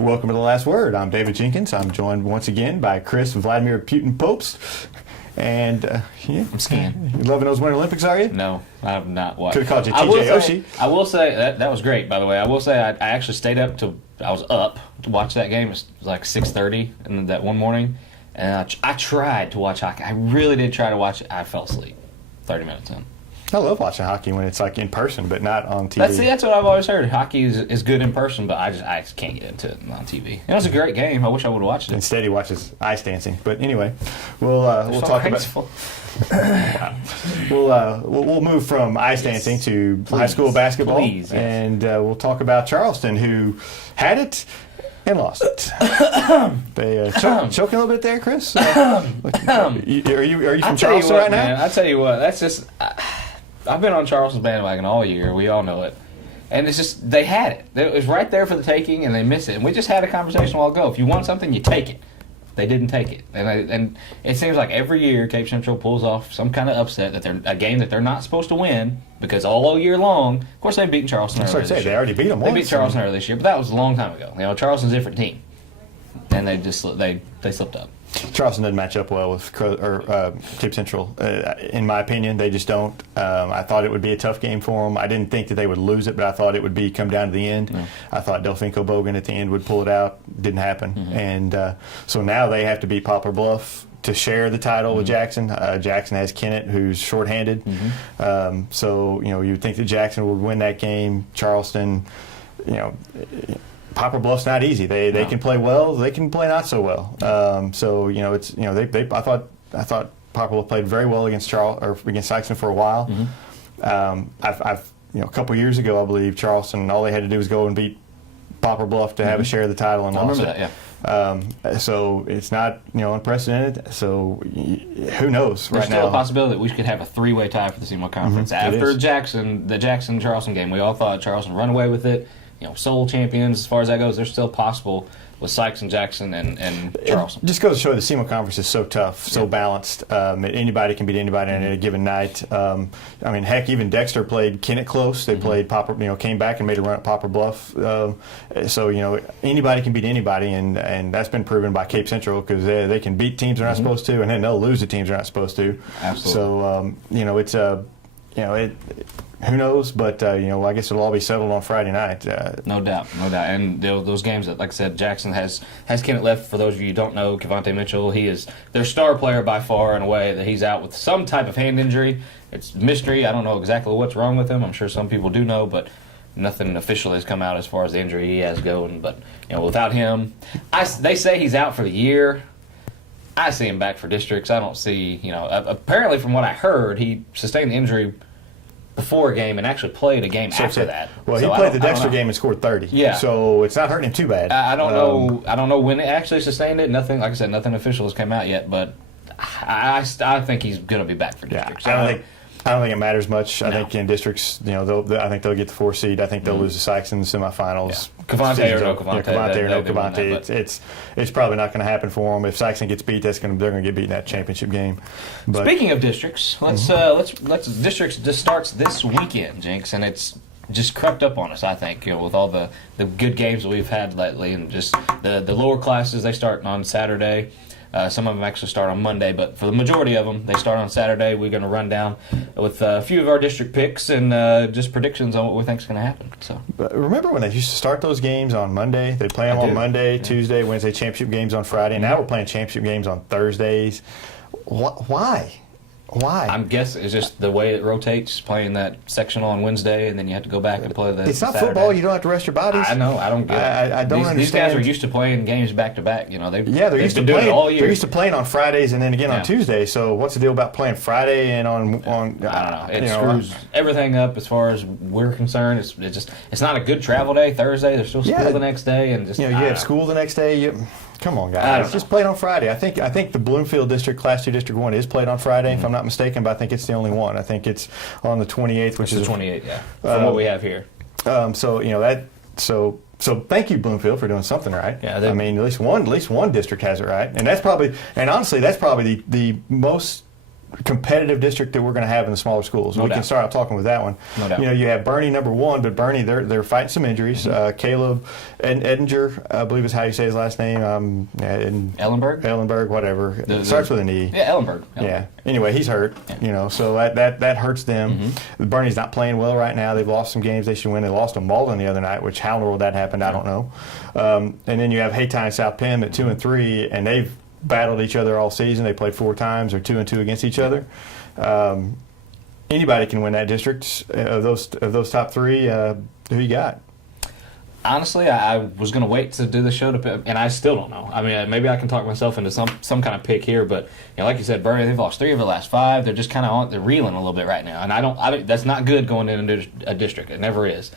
Welcome to The Last Word. I'm David Jenkins. I'm joined once again by Chris Vladimir Putin-Popst. And I'm skiing. You loving those Winter Olympics, are you? No, I have not watched. Could have called you TJ Oshie. I will say that was great, by the way. I will say I actually stayed up I was up to watch that game. It was like 6:30 and that one morning, and I tried to watch hockey. I really did try to watch it. I fell asleep 30 minutes in. I love watching hockey when it's like in person, but not on TV. That's what I've always heard. Hockey is good in person, but I just can't get into it on TV. It was a great game. I wish I would have watched it. Instead, he watches ice dancing. But anyway, we'll talk about. We'll move from ice dancing to high school basketball, and we'll talk about Charleston, who had it and lost it. They choking a little bit there, Chris. Are you from Charleston right now? I tell you what, that's just. I've been on Charleston's bandwagon all year. We all know it. And it's just, they had it. It was right there for the taking, and they miss it. And we just had a conversation a while ago. If you want something, you take it. They didn't take it. And it seems like every year Cape Central pulls off some kind of upset, a game that they're not supposed to win, because all year long, of course, they've beaten Charleston earlier this year. They already beat them once. They beat Charleston earlier this year, but that was a long time ago. You know, Charleston's a different team. And they slipped up. Charleston doesn't match up well with Cape Central, in my opinion. They just don't. I thought it would be a tough game for them. I didn't think that they would lose it, but I thought it would come down to the end. No. I thought Delfinco Bogan at the end would pull it out. Didn't happen. Mm-hmm. And so now they have to beat Poplar Bluff to share the title with Jackson. Jackson has Kennett, who's shorthanded. Mm-hmm. So, you would think that Jackson would win that game. Charleston, Poplar Bluff's not easy. They can play well. They can play not so well. I thought Poplar Bluff played very well against Sikeston for a while. Mm-hmm. A couple years ago, I believe Charleston, all they had to do was go and beat Poplar Bluff to have a share of the title and lost it. I remember that. Yeah. So it's not unprecedented. So who knows? There's still a possibility that we could have a three-way tie for the SEMO Conference after the Jackson-Charleston game. We all thought Charleston run away with it. Sole champions as far as that goes. They're still possible with Sykes and Jackson and Charleston. It just goes to show the SEMO Conference is so tough, so balanced. Anybody can beat anybody on a given night. Heck, even Dexter played Kennett close. They played Poplar, came back and made a run at Poplar Bluff. So anybody can beat anybody, and that's been proven by Cape Central, because they can beat teams they're not supposed to, and then they'll lose to teams they're not supposed to. Absolutely. So who knows? But I guess it'll all be settled on Friday night. No doubt. And those games that, like I said, Jackson has Kennett left. For those of you who don't know, Kevontae Mitchell, he is their star player by far, in a way that he's out with some type of hand injury. It's mystery. I don't know exactly what's wrong with him. I'm sure some people do know, but nothing official has come out as far as the injury he has going. But without him, they say he's out for the year. I see him back for districts. I don't see. Apparently, from what I heard, he sustained the injury before a game and actually played a game after that. Well, he played the Dexter game and scored 30. Yeah. So it's not hurting him too bad. I don't know. I don't know when it actually sustained it. Nothing, like I said, nothing official has come out yet. But I think he's going to be back for districts. Yeah, I don't think it matters much. No. I think in districts, I think they'll get the 4 seed. I think they'll lose to Sykes in the semifinals. Yeah. Kevontae or no Kevontae. Kevontae or no Kevontae. It's probably not going to happen for them. If Sykes gets beat, they're going to get beat in that championship game. But, speaking of districts, let's districts just starts this weekend, Jinx, and it's just crept up on us, I think, with all the good games that we've had lately, and just the lower classes. They start on Saturday. Some of them actually start on Monday, but for the majority of them, they start on Saturday. We're going to run down with a few of our district picks and just predictions on what we think is going to happen. So, but remember when they used to start those games on Monday? They play them on Monday, Tuesday, Wednesday, championship games on Friday. And now we're playing championship games on Thursdays. Why? I'm guessing it's just the way it rotates, playing that sectional on Wednesday, and then you have to go back and play the It's not Saturday. Football. You don't have to rest your bodies. I know. I don't get it. I don't understand. These guys are used to playing games back-to-back. They're used to doing it all year. They're used to playing on Fridays and then again on Tuesdays. So what's the deal about playing Friday and on I don't know. It screws everything up as far as we're concerned. It's not a good travel day. Thursday, there's still school the next day, and you have school the next day. Come on, guys. Just play it on Friday. I think the Bloomfield District, Class 2 District 1, is played on Friday, if I'm not mistaken, but I think it's the only one. I think it's on the 28th, which is the 28th, from what we have here. So thank you, Bloomfield, for doing something right. Yeah, at least one district has it right, and honestly, that's probably the most competitive district that we're going to have in the smaller schools. No We doubt. can start out talking with that one. No doubt. You know, you have Bernie number one, but Bernie they're fighting some injuries. Caleb Edinger, I believe is how you say his last name. Ellenberg, whatever. It starts with an E. Yeah, Ellenberg. Yeah. Anyway, he's hurt. You know, so that hurts them. Bernie's not playing well right now. They've lost some games they should win. They lost to Malden the other night, which how in the world that happened, I don't know. And then you have Hayti and South Penn at 2 and 3, and they've battled each other all season. They played 4 times. They're 2 and 2 against each other. Anybody can win that district. Of those top 3, who you got? Honestly, I was going to wait to do the show, and I still don't know. I mean, maybe I can talk myself into some kind of pick here, but like you said, Bernie, they've lost 3 of the last 5. They're just kind of they're reeling a little bit right now, and I don't. That's not good going into a district. It never is.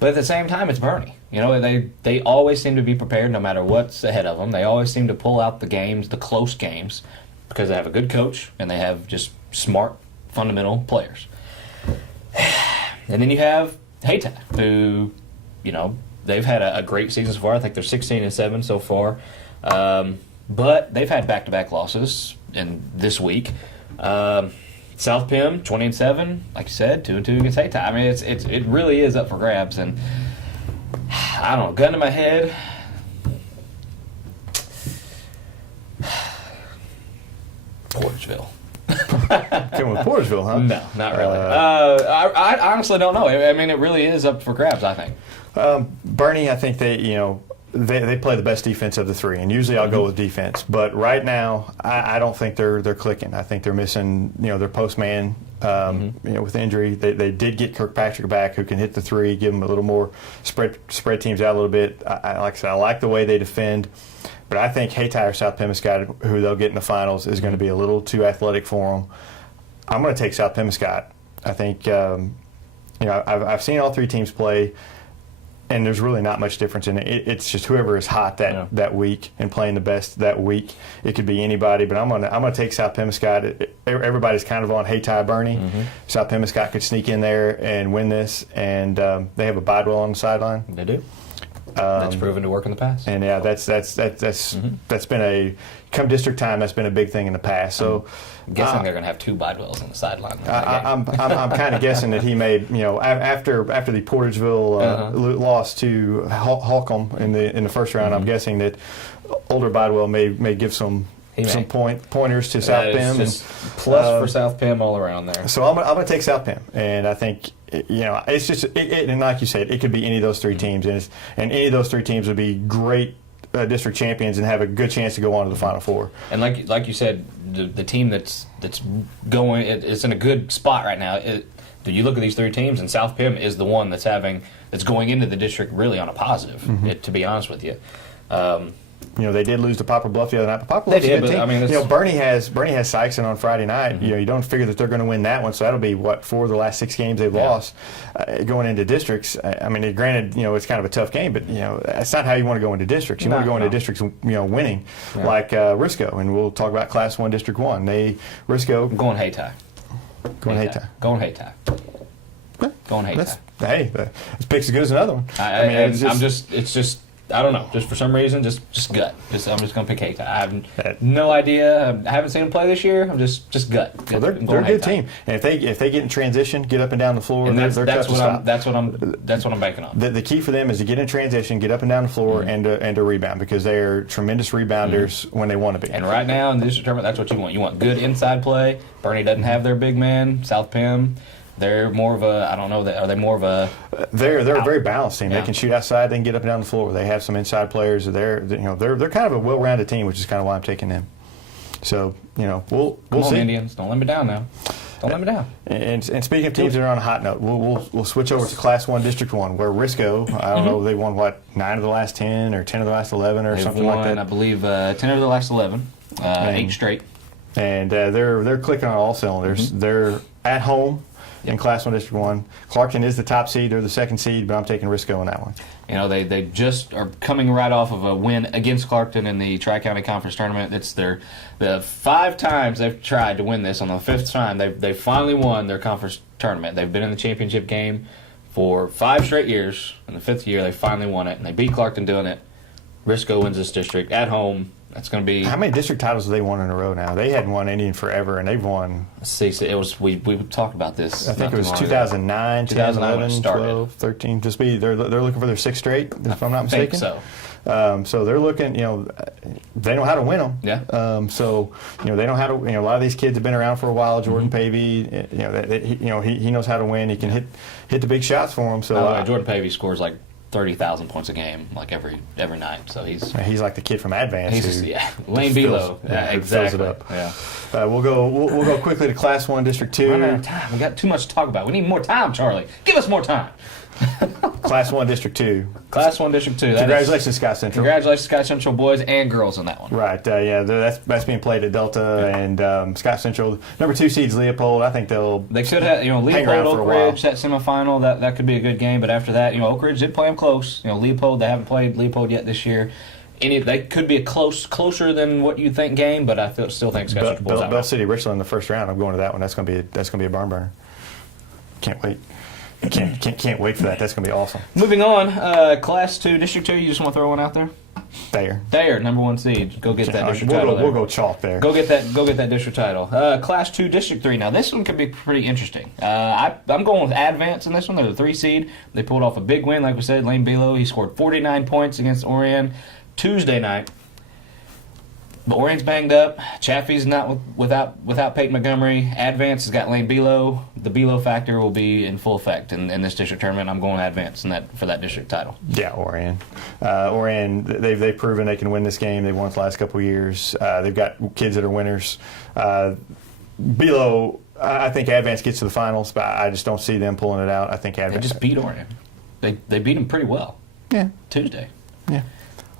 But at the same time, it's Bernie. You know, they always seem to be prepared no matter what's ahead of them. They always seem to pull out the games, the close games, because they have a good coach and they have just smart, fundamental players. And then you have Hayti, who, you know, they've had a great season so far. I think they're 16-7 so far. But they've had back-to-back losses in this week. South Penn, 20-7, like you said, 2 and 2 against Hayti. I mean, it really is up for grabs, and I don't know. Gun to my head. Portersville. Coming with Portersville, huh? No, not really. I honestly don't know. I mean, it really is up for grabs, I think. Bernie, I think they play the best defense of the 3, and usually I'll go with defense. But right now, I don't think they're clicking. I think they're missing, their postman, with injury. They did get Kirkpatrick back, who can hit the 3, give them a little more spread teams out a little bit. Like I said, I like the way they defend. But I think Hayti or South Pemiscot, who they'll get in the finals, is going to be a little too athletic for them. I'm going to take South Pemiscot. I think, I've seen all 3 teams play, and there's really not much difference in it. It's just whoever is hot that week and playing the best that week. It could be anybody, but I'm gonna take South Pemiscot. Everybody's kind of on Hayti Bernie. South Pemiscot could sneak in there and win this, and they have a Bidwell on the sideline. They do. That's proven to work in the past. And yeah, that's been come district time. That's been a big thing in the past. So I'm guessing they're going to have 2 Bidwells on the sideline. I'm kind of guessing that he may, after the Portersville loss to Holcomb in the first round, I'm guessing that older Bidwell may give some pointers to South Penn. Plus for South Penn all around there. So I'm going to take South Penn, and I think it's just and like you said, it could be any of those 3 teams, and any of those 3 teams would be great district champions and have a good chance to go on to the Final Four. And like you said, the team that's going, it's in a good spot right now. You look at these 3 teams, and South Penn is the one that's going into the district really on a a to be honest with you. They did lose to Poplar Bluff the other night. But Poplar Bluff's a good team. I mean, Bernie has Sykeston on Friday night. You don't figure that they're going to win that one, so that'll be 4 of the last 6 games they've lost going into districts. I mean, granted, it's kind of a tough game, but that's not how you want to go into districts. You want to go into districts, winning, like Risco, and we'll talk about Class 1, District 1. Risco. I'm going Hayti. Going Hayti. Going Hayti. Going Hayti. Hey, this pick's as good as another one. It's just. I don't know. Just for some reason, just gut. I'm just going to pick Hayti. I have no idea. I haven't seen them play this year. I'm just gut. Well, they're a good team, and if they get in transition, get up and down the floor, and they're tough to stop. That's what I'm banking on. The key for them is to get in transition, get up and down the floor, and to rebound, because they are tremendous rebounders when they want to be. And right now in this tournament, that's what you want. You want good inside play. Bernie doesn't have their big man. South Penn. They're more of a, I don't know, are they more of a... They're a very balanced team. Yeah. They can shoot outside, they can get up and down the floor. They have some inside players. They're kind of a well-rounded team, which is kind of why I'm taking them. So, we'll Come on, see. Indians, don't let me down now. Don't let me down. And speaking of teams that are on a hot note, we'll switch over to Class 1, District 1, where Risco, I don't know, they won, 9 of the last 10 or 10 of the last 11 or something like that? I believe 10 of the last 11, 8 straight. And they're clicking on all cylinders. They're at home. In Class 1, District 1. Clarkton is the top seed. They're the second seed, but I'm taking Risco in that one. They just are coming right off of a win against Clarkton in the Tri-County Conference Tournament. It's the 5 times they've tried to win this. On the 5th time, they finally won their conference tournament. They've been in the championship game for 5 straight years. In the 5th year, they finally won it, and they beat Clarkton doing it Risco wins this district at home. That's going to be. How many district titles have they won in a row now? They hadn't won any in forever, and they've won. See, so it was we talked about this. I think not it was too long ago. 2009, 2009 when it 2011, started. 12, 13. Just be they're looking for their sixth straight, if I'm not I think mistaken. so. So they're looking. They know how to win them. Yeah. So they know how to. A lot of these kids have been around for a while. Jordan Pavey. He knows how to win. He can hit the big shots for them. So Jordan Pavey scores like 30,000 points a game, like every night. So he's like the kid from Advance. He's Lane Below. Yeah, who exactly. fills it up. Yeah. We'll go quickly to Class 1, District 2. Running out of time. We got too much to talk about. We need more time, Charlie. Give us more time. Class 1, District 2. Class 1, District 2. Congratulations, Scott Central. Congratulations, Scott Central boys and girls on that one. Right, that's being played at Delta, and Scott Central, number 2 seeds Leopold. I think They could have, around Leopold, for a Oak while. Ridge, that semifinal, that could be a good game. But after that, Oak Ridge did play them close. Leopold, they haven't played Leopold yet this year. They could be a closer than what you think game, but I still think Scott Central pulls out. Bell City Richland in the first round. I'm going to that one. That's going to be a barn burner. Can't wait. Can't wait for that. That's going to be awesome. Moving on, Class 2, District 2, you just want to throw one out there? There, number 1 seed. Go get that district we'll title. we'll go chalk there. Go get that district title. Class 2, District 3. Now, this one could be pretty interesting. I'm going with Advance in this one. They're the 3 seed. They pulled off a big win, like we said. Lane Below, he scored 49 points against Orion Tuesday night. But Orion's banged up. Chaffee's not without Peyton Montgomery. Advance has got Lane Below. The Below factor will be in full effect in this district tournament. I'm going Advance for that district title. Yeah, Orion. Orion, they've proven they can win this game. They've won it the last couple of years. They've got kids that are winners. Below, I think Advance gets to the finals, but I just don't see them pulling it out. I think They Advance. just beat Orion. They beat them pretty well. Yeah. Tuesday. Yeah.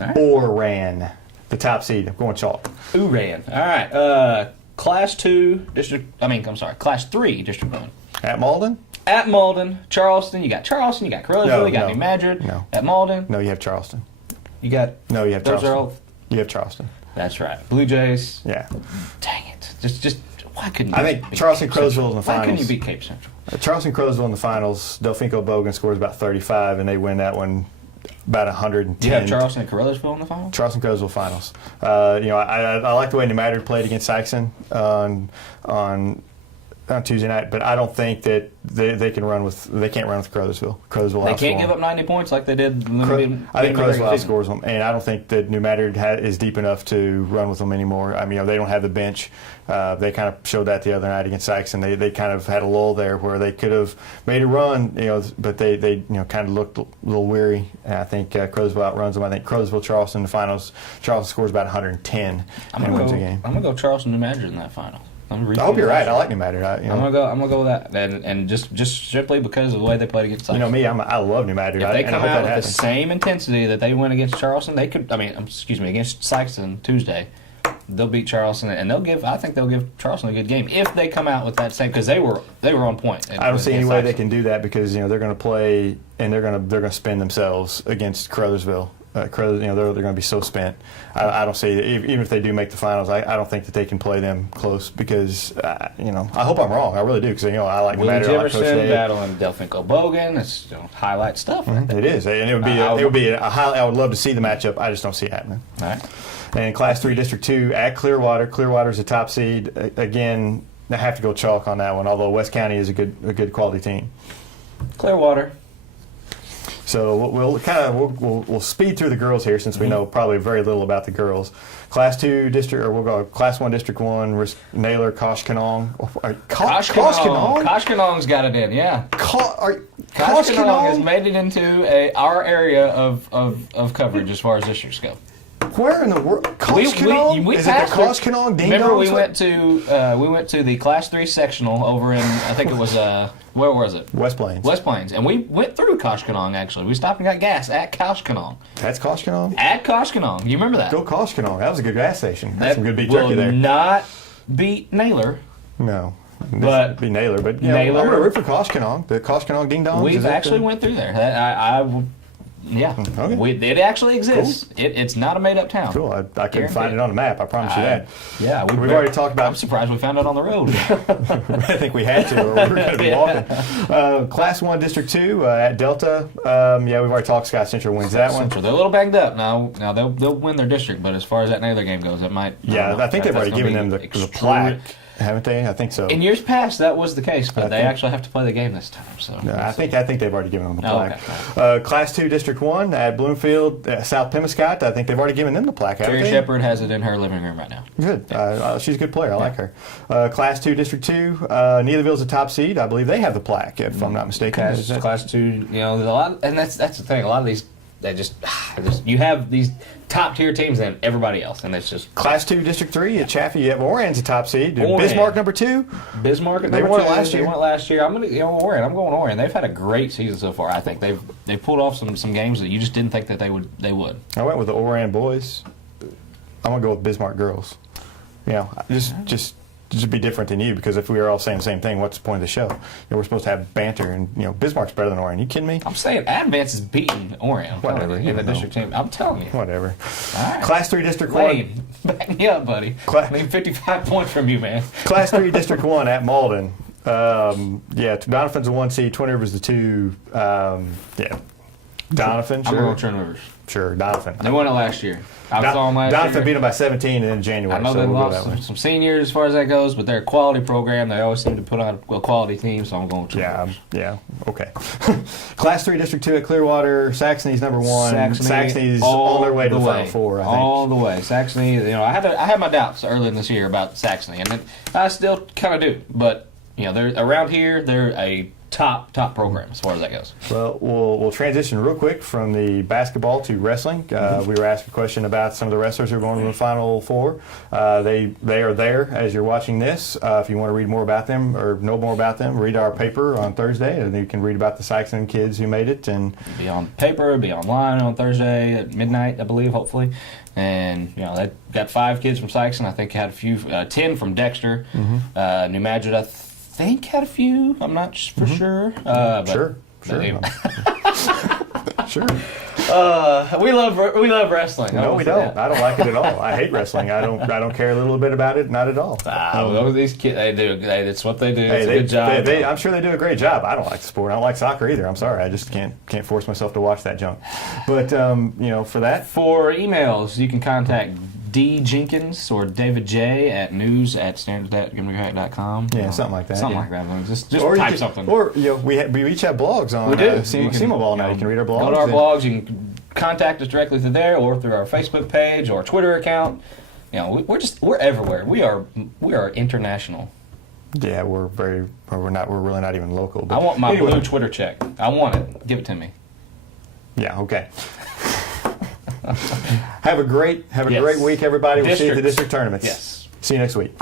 All right. Orion, the top seed. I'm going chalk. Orion. All right. Class 3 District 1. At Malden? At Malden, Charleston. You got Carruthersville. You got New Madrid. No. At Malden, No, you have Charleston. you got. No, you have Those Charleston. are all. You have Charleston. That's right. Blue Jays. Yeah. Dang it! Just why couldn't I you think beat Charleston Cape Central? Crowsville in the Why couldn't you finals. beat Cape Central? Charleston Crowsville in the finals. Delfinco Bogan scores about 35, and they win that one about 110. Do you have Charleston and Carruthersville in the final? Charleston Crowsville finals. I like the way New Madrid played against Sykeston on Tuesday night, but I don't think that they can't run with Carruthersville. Carruthersville They outscored can't give them. up 90 points like they did. I think Carruthersville outscores them, and I don't think that New Madrid is deep enough to run with them anymore. I mean, they don't have the bench. They kind of showed that the other night against Sykeston. They kind of had a lull there where they could have made a run, but they kind of looked a little weary. And I think Carruthersville outruns them. I think Carruthersville Charleston in the finals. Charleston scores about 110 and wins the game. I'm gonna go Charleston New Madrid in that final. I hope you're right. I like New Madrid. I'm gonna go with that, and just simply because of the way they played against Sykeston. You know me, I love New Madrid. If they and I come hope out that with the happens. same intensity that they went against Charleston, they could. Against Sykeston Tuesday, they'll beat Charleston, and I think they'll give Charleston a good game if they come out with that same, because they were on point. I don't see any way they can do that because they're going to play and they're going to spin themselves against Carruthersville. They're going to be so spent. I don't see even if they do make the finals. I don't think that they can play them close because I hope I'm wrong. I really do because I like New Willie Madrid. I like Coach Jefferson Dave. battling Delfinco Bogan. It's highlight stuff. Right there. It is, and it would be a highlight. I would love to see the matchup. I just don't see it happening. All right. And Class 3, District 2 at Clearwater. Clearwater's the top seed. Again, I have to go chalk on that one. Although West County is a good quality team. Clearwater. So we'll speed through the girls here since we know probably very little about the girls. Class 2 district, or we'll go Class 1 District 1. Naylor, Koshkonong. Koshkonong's got it in. Yeah. Koshkonong has Koshkonong? made it into our area of coverage as far as districts go. Where in the world? Koshkonong? We Is it the passed Koshkonong Ding Remember, Dongs? we went to the Class 3 sectional over in, I think it was where was it? West Plains. West Plains, and we went through Koshkonong. Actually, we stopped and got gas at Koshkonong. That's Koshkonong? At Koshkonong, you remember that? Go Koshkonong. That was a good gas station. That's That some good beef will jerky there. not beat Naylor. No. But It'd be Naylor, but Naylor- I'm going to root for Koshkonong. The Koshkonong Ding Dongs. We've is that actually the- went through there. Yeah, Okay. it actually exists. It's not a made up town. Cool. I couldn't find Guaranteed. it on the map. I promise you that. Yeah, We've already talked about. I'm surprised we found it on the road. I think we had to, or we were going to be walking. Class 1, District 2 at Delta. Yeah, we've already talked. Scott Central wins that one. They're a little banged up now. Now they'll win their district, but as far as that Naylor game goes, it might. Yeah, I think they've already given them the plaque, haven't they? I think so. In years past, that was the case, but they actually have to play the game this time. So No, I think they've already given them the plaque. okay. Class 2, District 1 at Bloomfield, South Pemiscot. I think they've already given them the plaque, haven't Terry they? Shepard has it in her living room right now. Good. She's a good player. I like her. Class 2, District 2. Neelyville's a top seed. I believe they have the plaque, if I'm not mistaken. Class 2, you know, there's a lot, and that's the thing. A lot of these, they just you have these top tier teams and everybody else, and it's just Class 2, District 3 at Chaffee. You have Oran's a top seed. Oran. Bismarck number 2. Bismarck. They won it last year. They won it last year. I'm going Orion. They've had a great season so far. I think they've pulled off some games that you just didn't think that they would. I went with the Oran boys. I'm gonna go with Bismarck girls. You know, just be different than you, because if we were all saying the same thing, what's the point of the show? You know, we're supposed to have banter, and Bismarck's better than Orion. You kidding me? I'm saying Advance is beating Orion. Whatever, In the district team. I'm telling you. Whatever. All right. Class 3, District 1. Lane, back me up, buddy. Lane, 55 points from you, man. Class 3, District 1 at Malden. Yeah, Doniphan's a 1 seed, Twin Rivers the 2. Yeah. Donovan, I'm going sure. with Twin Rivers. Sure, Donovan. They won it last year. I was on last Donovan year. beat them by 17 in January. I know so they we'll go lost that way. some seniors as far as that goes, but they're a quality program. They always seem to put on a quality team, so I'm going with Twin Rivers. Yeah, okay. Class 3, District 2 at Clearwater. Saxony's number 1. Saxony's on their way to the Final Four, I think. All the way. Saxony, I had my doubts early in this year about Saxony, and I still kind of do. But, they're around here, they're a top program as far as that goes. Well, we'll transition real quick from the basketball to wrestling. We were asked a question about some of the wrestlers who are going to the Final Four. They are there as you're watching this. If you want to read more about them or know more about them, read our paper on Thursday, and you can read about the Saxon kids who made it. And be on paper, be online on Thursday at midnight, I believe, hopefully. And they got 5 kids from Sykes, and I think had a few, 10 from Dexter. New Madrid, I think had a few. I'm not for sure. But sure. Anyway. Sure. We love wrestling. No, we don't. I don't like it at all. I hate wrestling. I don't care a little bit about it. Not at all. These kids, they do. It's what they do. Hey, it's a good job. I'm sure they do a great job. I don't like the sport. I don't like soccer either. I'm sorry. I just can't force myself to watch that junk. But for that, for emails, you can contact D. Jenkins or David J. at news@standards.gimmick.com. Yeah, something like that. Something yeah. like that. Just or type something. Or we each have blogs on. We do. SEMA Ball now. You can read our blogs. Go to our blogs. You can contact us directly through there or through our Facebook page or Twitter account. We're everywhere. We are international. Yeah, we're really not even local. But I want my blue Twitter check. I want it. Give it to me. Yeah. Okay. Have a great week, everybody. We'll see you at the district tournaments. Yes. See you next week.